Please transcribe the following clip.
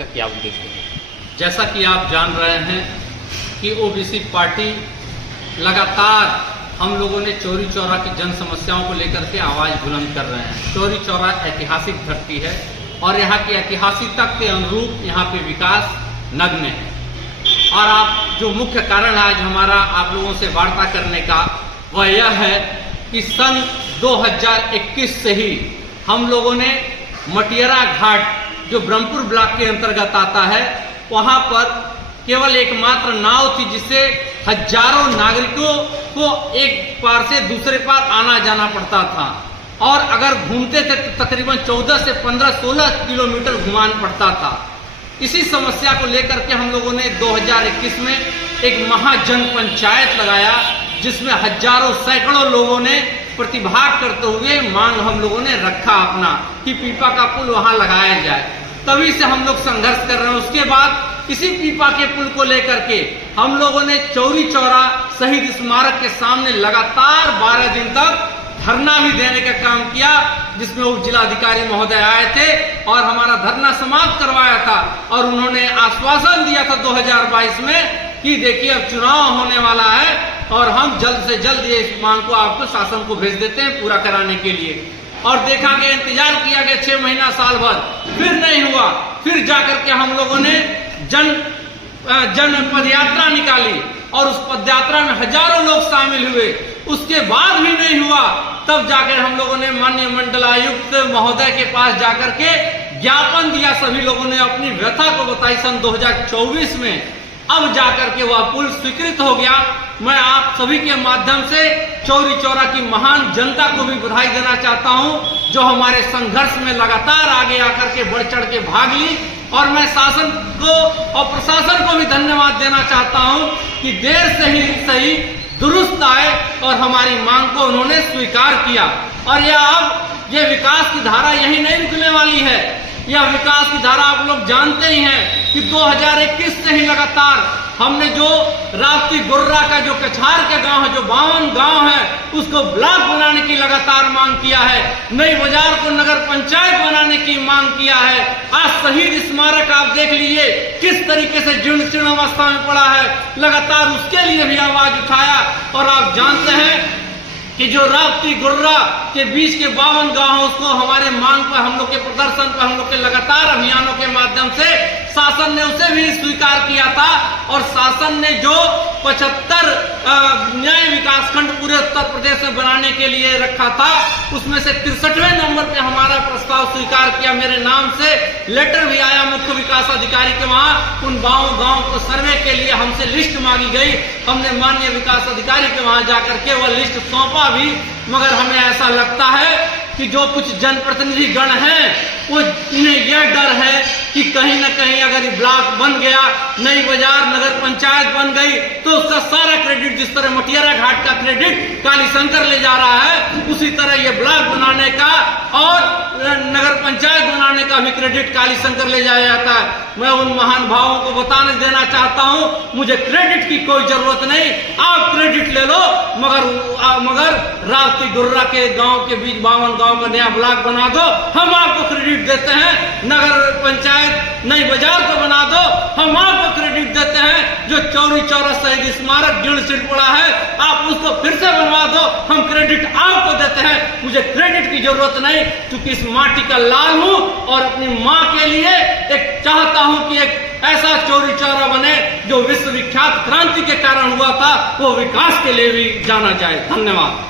इसका क्या उद्देश्य है? जैसा कि आप जान रहे हैं कि ओबीसी पार्टी लगातार हम लोगों ने चौरी चौरा की जन समस्याओं को लेकर के आवाज़ बुलंद कर रहे हैं। चौरी चौरा ऐतिहासिक धरती है और यहाँ की ऐतिहासिकता के अनुरूप यहाँ पे विकास नगण्य है। और आप जो मुख्य कारण है आज हमारा आप लोगों से वार्ता करने का वह यह है कि सन 2021 से ही हम लोगों ने मटियरा घाट जो ब्रह्मपुर ब्लॉक के अंतर्गत आता है वहाँ पर केवल एकमात्र नाव थी जिससे हजारों नागरिकों को एक पार से दूसरे पार आना जाना पड़ता था और अगर घूमते थे तो तकरीबन 14 से 15-16 किलोमीटर घुमाना पड़ता था। इसी समस्या को लेकर के हम लोगों ने 2021 में एक महाजन पंचायत लगाया जिसमें हजारों सैकड़ों लोगों ने प्रतिभाग करते हुए मांग हम लोगों ने रखा अपना कि पीपा का पुल वहां लगाया जाए। तभी से हम लोग संघर्ष कर रहे हैं। उसके बाद इसी पीपा के पुल को लेकर के हम लोगों ने चौरी चौरा शहीद स्मारक के सामने लगातार 12 दिन तक धरना भी देने का काम किया, जिसमें उप जिलाधिकारी महोदय आए थे और हमारा धरना समाप्त करवाया था और उन्होंने आश्वासन दिया था 2022 में कि देखिए अब चुनाव होने वाला है और हम जल्द से जल्द ये मांग को आपको शासन को भेज देते हैं पूरा कराने के लिए। और देखा गया, इंतजार किया गया 6 महीना साल भर, फिर नहीं हुआ। फिर जाकर के हम लोगों ने जन पदयात्रा निकाली और उस पदयात्रा में हजारों लोग शामिल हुए। उसके बाद भी नहीं हुआ, तब जाकर हम लोगों ने माननीय मंडलायुक्त महोदय के पास जाकर के ज्ञापन दिया। सभी लोगों ने अपनी व्यथा को बताई सन 2024 में। अब जाकर के वह पुल स्वीकृत हो गया। मैं आप सभी के माध्यम से चौरी चौरा की महान जनता को भी बधाई देना चाहता हूं, जो हमारे संघर्ष में लगातार आगे आकर के बढ़ चढ़ के भाग ली। और मैं शासन को और प्रशासन को भी धन्यवाद देना चाहता हूं कि देर से ही सही दुरुस्त आए और हमारी मांग को उन्होंने स्वीकार किया। और यह अब ये विकास की धारा यही नहीं रुकने वाली है। यह विकास की धारा आप लोग जानते ही हैं कि 2021 से ही लगातार हमने जो राप्ती गुर्रा का जो कछार के गांव है, जो 52 गांव है, उसको ब्लॉक बनाने की लगातार मांग किया है। नई बाजार को नगर पंचायत बनाने की मांग किया है। आज शहीद स्मारक आप देख लीजिए किस तरीके से जीर्ण अवस्था में पड़ा है, लगातार उसके लिए भी आवाज उठाया। और आप जानते हैं कि जो राप्ती गुर्रा के बीच के 52 गांव, उसको हमारे मांग पर, हम लोग के प्रदर्शन पर, हम लोग के लगातार अभियानों के माध्यम से शासन ने उसे भी स्वीकार किया था। और शासन ने जो 75 न्याय विकास खंड पूरे उत्तर प्रदेश में बनाने के लिए रखा था, उसमें से 63वें नंबर पे हमारा प्रस्ताव स्वीकार किया। मेरे नाम से लेटर भी आया मुख्य विकास अधिकारी के वहां। उन 52 गांव को सर्वे के लिए हमसे लिस्ट मांगी गई। हमने माननीय विकास अधिकारी के वहां जाकर के वह लिस्ट सौंपा भी। मगर हमें ऐसा लगता है कि जो कुछ जनप्रतिनिधि गण हैं, वो इन्हें यह डर है कि कहीं न कहीं अगर ये ब्लॉक बन गया, नई बाजार नगर पंचायत बन गई, तो उसका सारा क्रेडिट, जिस तरह मटियरा घाट का क्रेडिट कालीशंकर ले जा रहा है, उसी तरह ये ब्लॉक बनाने का और नगर पंचायत बनाने का भी क्रेडिट कालीशंकर ले जाया जाता है। मैं उन महान भावों को बताने देना चाहता हूं, मुझे क्रेडिट की कोई जरूरत नहीं, आप क्रेडिट ले लो, मगर राप्ती गुर्रा के गांव के बीच 52 गांव का नया ब्लॉक बना दो, हम आपको क्रेडिट देते हैं। नगर पंचायत नई बाजार को बना दो, हम आपको क्रेडिट देते हैं। जो चौरी चौरा शहीद स्मारक जीर्ण पड़ा है, आप उसको फिर से बनवा दो, हम क्रेडिट आपको देते हैं। मुझे क्रेडिट की जरूरत नहीं, क्योंकि इस माटी का लाल हूं और अपनी माँ के लिए एक चाहता हूं कि एक ऐसा चौरी चौरा बने जो विश्व विख्यात क्रांति के कारण हुआ था, वो विकास के लिए भी जाना जाए। धन्यवाद।